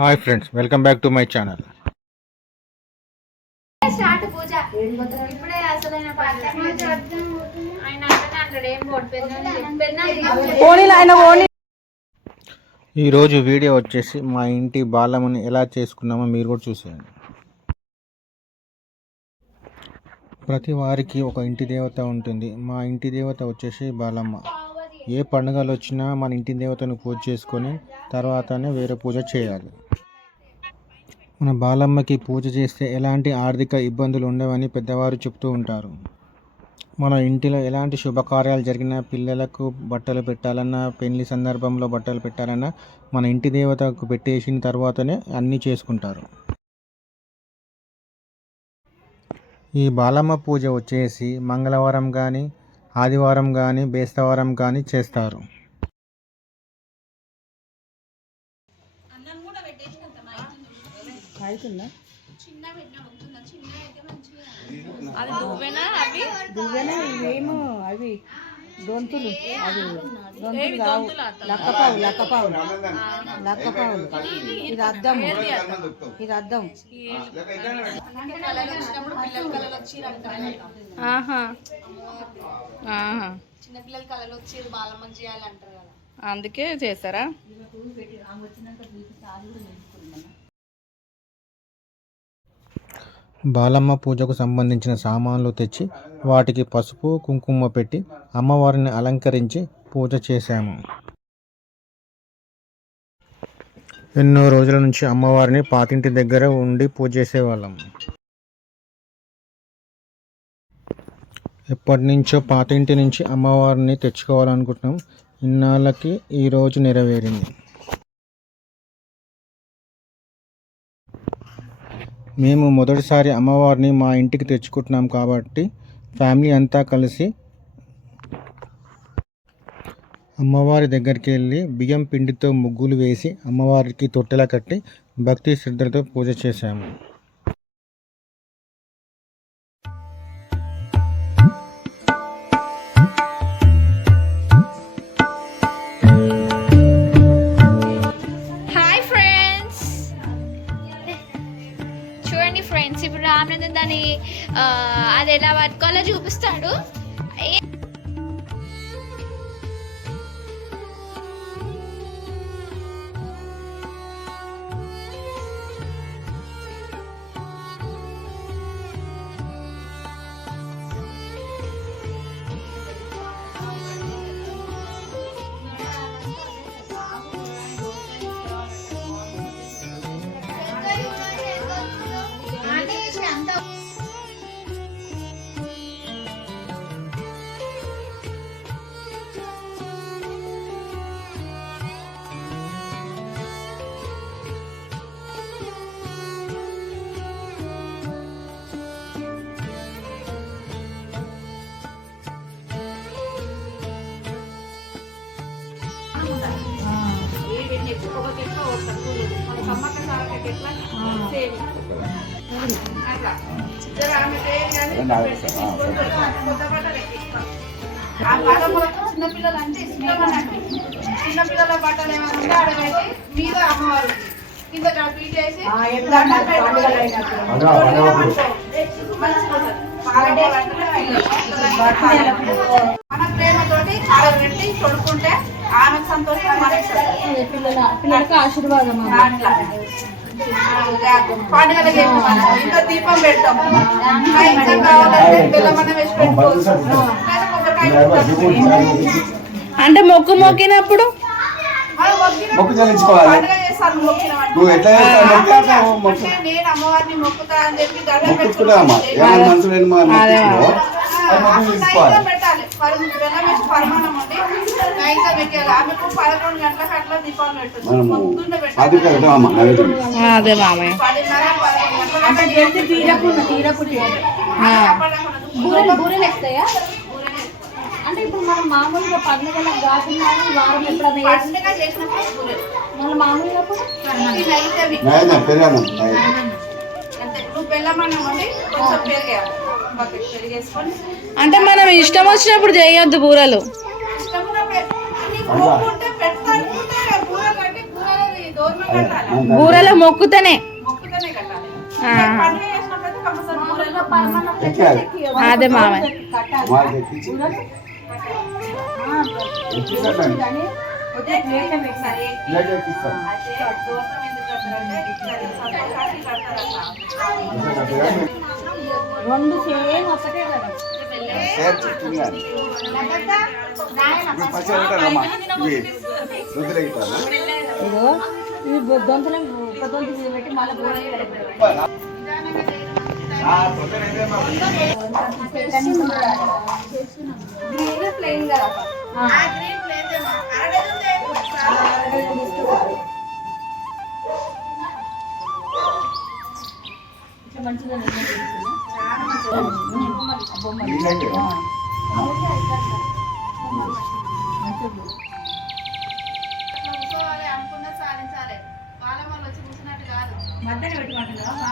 Hi friends, welcome back to my channel. ఈరోజు video వచ్చేసి మా ఇంటి బాలమ్మని ఎలా చేసుకున్నామో మీరు కూడా చూసేయండి. ప్రతి వారికి ఒక ఇంటి దేవత ఉంటుంది. మా ఇంటి దేవత వచ్చేసి బాలమ్మ. ఏ పండుగలు వచ్చినా మన ఇంటి దేవతను పూజ చేసుకొని తర్వాతనే వేరే పూజ చేయాలి. మన బాలమ్మకి పూజ చేస్తే ఎలాంటి ఆర్థిక ఇబ్బందులు ఉండవని పెద్దవారు చెప్తూ ఉంటారు. మన ఇంటిలో ఎలాంటి శుభకార్యాలు జరిగినా, పిల్లలకు బట్టలు పెట్టాలన్నా, పెళ్లి సందర్భంలో బట్టలు పెట్టాలన్నా మన ఇంటి దేవతకు పెట్టేసిన తర్వాతనే అన్నీ చేసుకుంటారు. ఈ బాలమ్మ పూజ వచ్చేసి మంగళవారం కానీ, ఆదివారం కానీ, బేస్తవారం కానీ చేస్తారు. అది దువ్వెనా ఇవేమో అవి దొంతులు, అవి దొంతులు లక్కపావులు ఇది అద్దము, ఇది అద్దం. చిన్నపిల్లలు కళలు వచ్చి బాలమ్మ చేయాలంటారు కదా, అందుకే చేస్తారా? బాలమ్మ పూజకు సంబంధించిన సామాన్లు తెచ్చి వాటికి పసుపు కుంకుమ పెట్టి అమ్మవారిని అలంకరించి పూజ చేశాము. ఎన్నో రోజుల నుంచి అమ్మవారిని పాతింటి దగ్గర ఉండి పూజ చేసేవాళ్ళం. ఎప్పటి నుంచో పాతింటి నుంచి అమ్మవారిని తెచ్చుకోవాలనుకుంటున్నాం. ఇన్నాళ్ళకి ఈరోజు నెరవేరింది. మేము మొదటిసారి అమ్మవారిని మా ఇంటికి తెచ్చుకుంటున్నాం కాబట్టి ఫ్యామిలీ అంతా కలిసి అమ్మవారి దగ్గరికి వెళ్ళి బియ్యం పిండితో ముగ్గులు వేసి అమ్మవారికి తొట్టెల కట్టి భక్తి శ్రద్ధలతో పూజ చేశాము. ఫ్రెండ్స్ ఇప్పుడు రామనందన్ దాన్ని అది ఎలా పట్టుకోవాలో చూపిస్తాడు. చిన్నపిల్లలు అంటే ఇష్టం అన్నట్టు, చిన్నపిల్లల బట్టలు ఏమైనా ఉంటే ఆడబెట్టి మీద అమ్మవారు కింద పీటేసి మన ప్రేమతోటి ఆడబెట్టి కొడుకుంటే ఆమెకు సంతోషం, మనకి పిల్లలకు ఆశీర్వాదం. అట్లా పండుగలకి ఇంకా దీపం పెడతాం. ఇంకా కావాలంటే బెల్లమన్న వేసి పెట్టుకోవచ్చు. అంటే మొక్కు మొక్కినప్పుడు మొక్కు చెల్లించుకోవాలి. నేను అమ్మవారిని మొక్కుతా అని చెప్పి పెట్టాలి. బెల్లం వేసి పరిమాణం ఉంది, నైన్గా పెట్టాలి. ఆమెకు 11 గంటలకు అట్లా దీపాలు పెట్టాలి. పొద్దున్న పెట్టాలి. 10:30 బూరెలు ఎక్కుతాయా? అంటే ఇప్పుడు మనం మామూలుగా పండుగలకు కాకుండా వారం ఎప్పుడైనా పండుగ చేసినప్పుడు బూరెలు, మన మామూలుగా నువ్వు బెల్లమన్నం వండి కొంచెం పెరిగేయాలి. పెరిగేసుకొని అంటే మనం ఇష్టం వచ్చినప్పుడు చేయొద్దు బూరెలు. ఇష్టం ఉన్నప్పుడు పెడతాను బూరెలు కట్టి బూరెలు బూరెలో మొక్కుతనే ఆ, అదే మామయ్య రెండు సేమ్ ఒకటే కదా. ఇదిగో ఇవి దొంతలు ఒక దొంత పెట్టి మళ్ళీ ప్లెయిన్ గా మంచిగా మధ్యన పెట్టమంటున్నావా?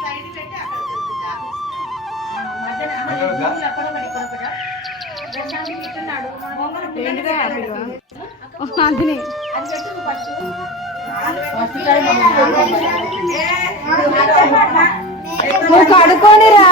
సైడ్ పెట్టి అక్కడ మధ్యన అక్కడ మరి ఇక్కడ ప్రశాంతి ఇట్టున్నాడు ఏంటిదే హ్యాపీగా అది పెట్టు ఫస్ట్ నువ్వు కడుక్కోనిరా.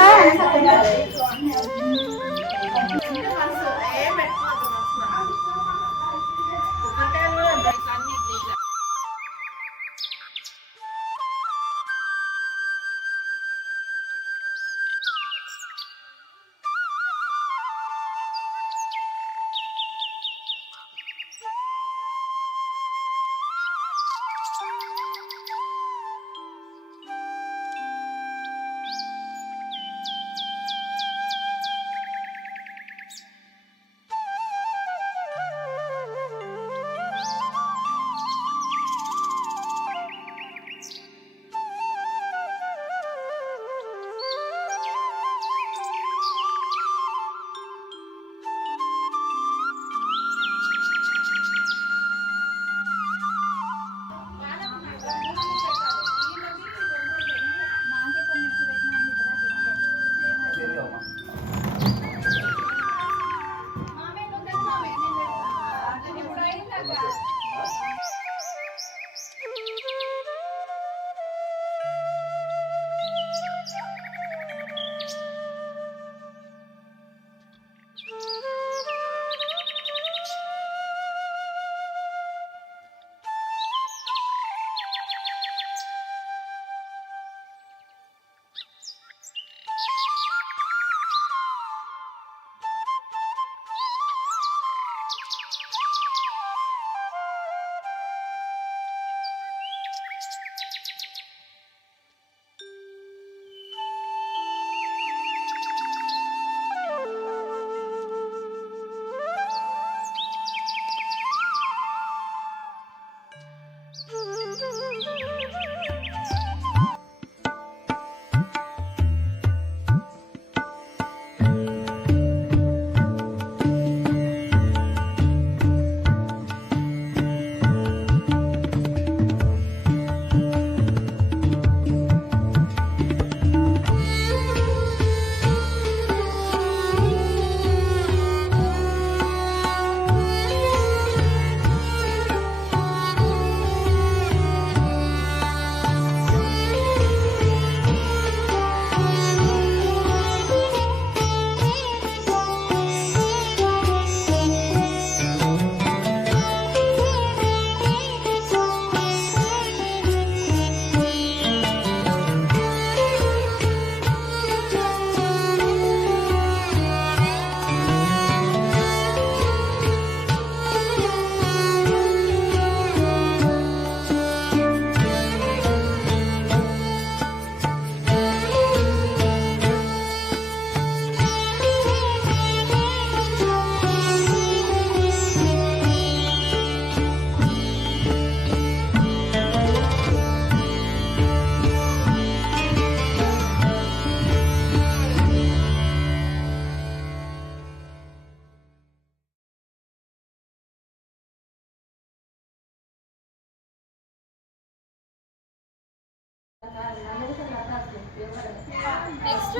నెక్స్ట్